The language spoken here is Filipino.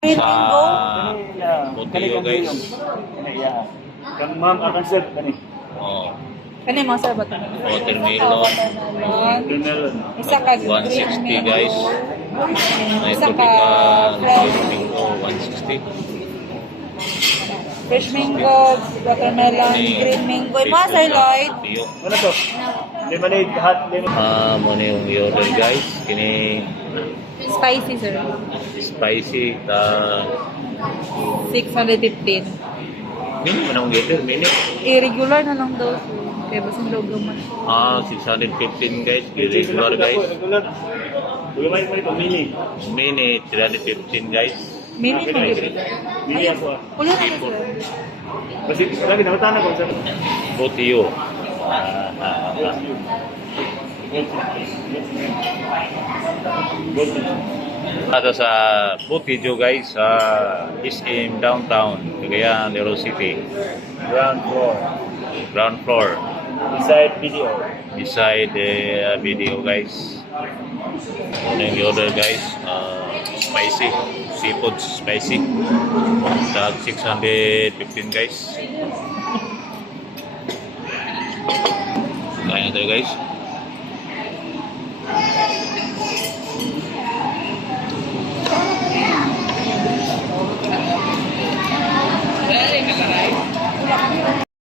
Sa Buteo guys. Kan ma'am akan sir kani. Oh, Kani mo sir ba ito? watermelon. Watermelon. Isa ka 160 guys. May Isa ka tropical fresh mango 160. fresh mango, watermelon, green mango. Mga sir Lloyd. Buteo. Ano to? Lemonade hot lemonade. Muna yung i-order guys. Kini Spicy sir. spicy. 615. Mini mo nang i-order. Mini. I-regular na lang daw. Kaya basang daw gaman. 615 guys. Regular guys. Regular. Bagaimana mo ito mini? Mini 315 guys. Mini po yun. Mini ako. Kulo na sir. Kasi lagi nakutana ko sa Buteo. Ato sa Buteo guys, sa SM Downtown, Cagayan de Oro City. ground floor. Ground floor. Beside video. Beside the video guys. Ano yung order guys? Spicy. Seafood spicy. Tag 615 guys. Kaya tayo guys.